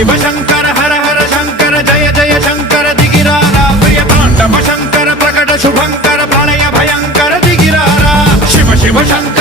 शिव शंकर हर हर शंकर जय जय शंकर दिगिरारा प्रिय तांडव शंकर प्रकट शुभंकर प्रलय भयंकर दिगिरारा शिव शिव शंकर